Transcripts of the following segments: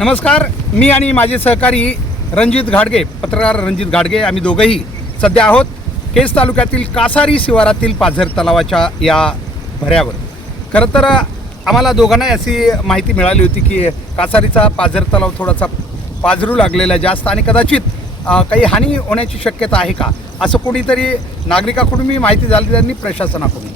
नमस्कार मी आणि माझे सहकारी रणजित घाडगे पत्रकार रणजित घाडगे आम्ही दोघंही सध्या आहोत केस तालुक्यातील कासारी शिवारातील पाझर तलावाच्या या भऱ्यावर. खरं तर आम्हाला दोघांनाही अशी माहिती मिळाली होती की कासारीचा पाझर तलाव थोडासा पाझरू लागलेला आहे जास्त आणि कदाचित काही हानी होण्याची शक्यता आहे का? असं कोणीतरी नागरिकाकडून मी माहिती झाली त्यांनी प्रशासनाकडून.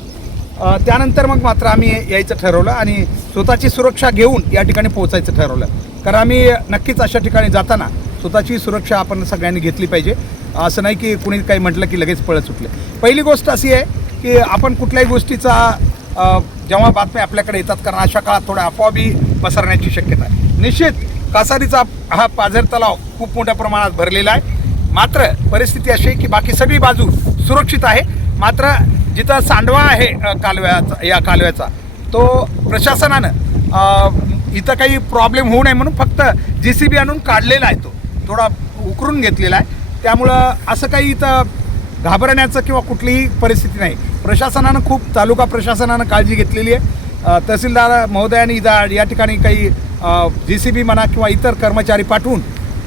त्यानंतर मग मात्र आम्ही यायचं ठरवलं आणि स्वतःची सुरक्षा घेऊन या ठिकाणी पोहोचायचं ठरवलं. कारण आम्ही नक्कीच अशा ठिकाणी जाताना स्वतःची सुरक्षा आपण सगळ्यांनी घेतली पाहिजे. असं नाही की कुणी काही म्हटलं की लगेच पळत सुटले. पहिली गोष्ट अशी आहे की आपण कुठल्याही गोष्टीचा जेव्हा बातम्या आपल्याकडे येतात कारण अशा काळात थोड्या अफवा बी पसरण्याची शक्यता आहे. निश्चित कासारीचा हा पाझर तलाव खूप मोठ्या प्रमाणात भरलेला आहे. मात्र परिस्थिती अशी आहे की बाकी सगळी बाजू सुरक्षित आहे. मात्र जिथं सांडवा आहे कालव्याचा या कालव्याचा तो प्रशासनानं इथं काही प्रॉब्लेम होऊ नये म्हणून फक्त जे सी बी आणून काढलेला आहे तो. थोडा उकरून घेतलेला आहे. त्यामुळं असं काही इथं घाबरण्याचं किंवा कुठलीही परिस्थिती नाही. प्रशासनानं खूप तालुका प्रशासनानं काळजी घेतलेली आहे. तहसीलदार महोदयांनी इथं या ठिकाणी काही जी सी बी म्हणा किंवा इतर कर्मचारी पाठवून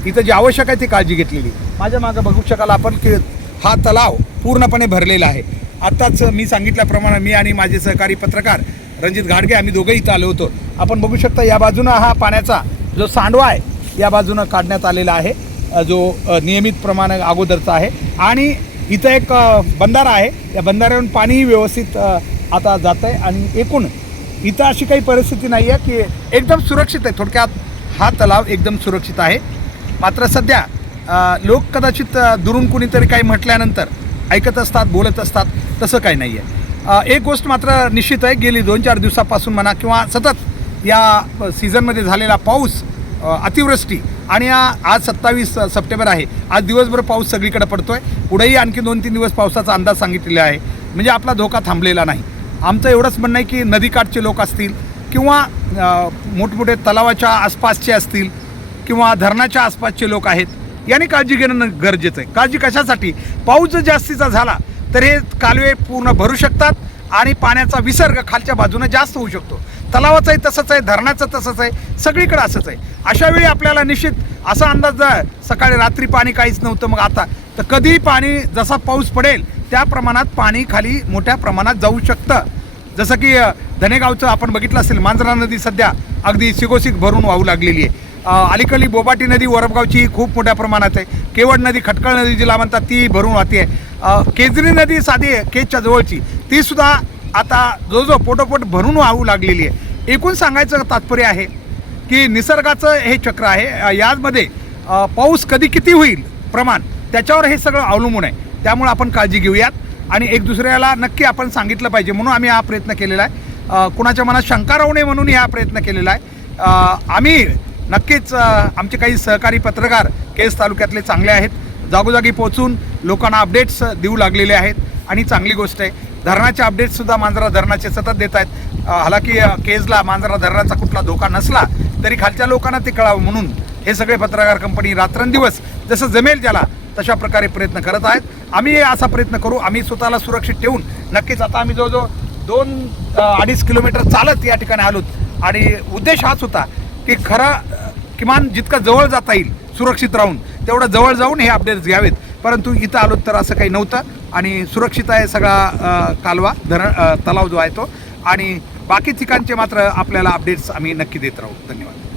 इथं जी आवश्यक आहे ती काळजी घेतलेली माझ्या मागं बघू शकाल आपण की हा तलाव पूर्णपणे भरलेला आहे. आत्ताच मी सांगितल्याप्रमाणे मी आणि माझे सहकारी पत्रकार रणजित घाडगे आम्ही दोघंही इथं आलो होतो. आपण बघू शकता या बाजूनं हा पाण्याचा जो सांडवा आहे या बाजूनं काढण्यात आलेला आहे. जो नियमित प्रमाणे अगोदरचा आहे. आणि इथं एक बंधारा आहे. या बंधाऱ्यावरून पाणीही व्यवस्थित आता जात आहे आणि एकूण इथं अशी काही परिस्थिती नाही आहे की एकदम सुरक्षित आहे. थोडक्यात हा तलाव एकदम सुरक्षित आहे. मात्र सध्या लोक कदाचित दुरून कुणीतरी काही म्हटल्यानंतर ऐकत असतात बोलत असतात तसं काही नाही आहे एक गोष्ट मात्र निश्चित आहे गेली दोन चार दिवसापासून म्हणा किंवा सतत या सीझनमध्ये झालेला पाऊस अतिवृष्टी आणि आज सत्तावीस सप्टेंबर आहे. आज दिवसभर पाऊस सगळीकडे आहे पुढेही आणखी दोन तीन दिवस पावसाचा अंदाज सांगितलेला आहे. म्हणजे आपला धोका थांबलेला नाही. आमचं एवढंच म्हणणं आहे की नदीकाठचे लोक असतील किंवा मोठमोठे तलावाच्या आसपासचे असतील किंवा धरणाच्या आसपासचे लोक आहेत याने काळजी घेणं गरजेचं आहे. काळजी कशासाठी? पाऊस जर जास्तीचा झाला तर हे कालवे पूर्ण भरू शकतात आणि पाण्याचा विसर्ग खालच्या बाजूनं जास्त होऊ शकतो. तलावाचंही तसंच आहे धरणाचं तसंच आहे सगळीकडे असंच आहे. अशा वेळी आपल्याला निश्चित असा अंदाज सकाळी रात्री पाणी काहीच नव्हतं मग आता तर कधी पाणी जसा पाऊस पडेल त्या प्रमाणात पाणी खाली मोठ्या प्रमाणात जाऊ शकतं. जसं की धनेगावचं आपण बघितलं असेल मांजरा नदी सध्या अगदी सिगोसिग भरून वाहू लागलेली आहे. अलीकडली बोबाटी नदी वरबगावची खूप मोठ्या प्रमाणात आहे. केवड नदी खटकळ नदी जिला म्हणतात ती भरून वाहते. केजरी नदी साधी आहे केजच्या जवळची. ती सुद्धा आता जो जो पोटोपोट भरून वाहू लागलेली आहे. एकूण सांगायचं तात्पर्य आहे की निसर्गाचं हे चक्र आहे. यामध्ये पाऊस कधी किती होईल प्रमाण त्याच्यावर हे सगळं अवलंबून आहे. त्यामुळे आपण काळजी घेऊयात. आणि एक दुसऱ्याला नक्की आपण सांगितलं पाहिजे म्हणून आम्ही हा प्रयत्न केलेला आहे. कुणाच्या मनात शंका राहू नये म्हणून हा प्रयत्न केलेला आहे. आम्ही नक्कीच आमचे काही सहकारी पत्रकार केस तालुक्यातले चांगले आहेत. जागोजागी पोहोचून लोकांना अपडेट्स देऊ लागलेले आहेत आणि चांगली गोष्ट आहे. धरणाचे अपडेट्ससुद्धा मांजरा धरणाचे सतत देत आहेत. हालाकी केजला मांजरा धरणाचा कुठला धोका नसला तरी खालच्या लोकांना ते कळावं म्हणून हे सगळे पत्रकार कंपनी रात्रंदिवस जसं जमेल त्याला तशा प्रकारे प्रयत्न करत आहेत. आम्ही असा प्रयत्न करू आम्ही स्वतःला सुरक्षित ठेवून नक्कीच आता आम्ही जवळजवळ दोन अडीच किलोमीटर चालत या ठिकाणी आलोत. आणि उद्देश हाच होता की खरा किमान जितकं जवळ जाता येईल सुरक्षित राहून तेवढं जवळ जाऊन हे अपडेट्स घ्यावेत. परंतु इथं आलो तर असं काही नव्हतं आणि सुरक्षित आहे सगळा कालवा धरण तलाव जो आहे तो. आणि बाकी ठिकाणचे मात्र आपल्याला अपडेट्स आम्ही नक्की देत राहू. धन्यवाद.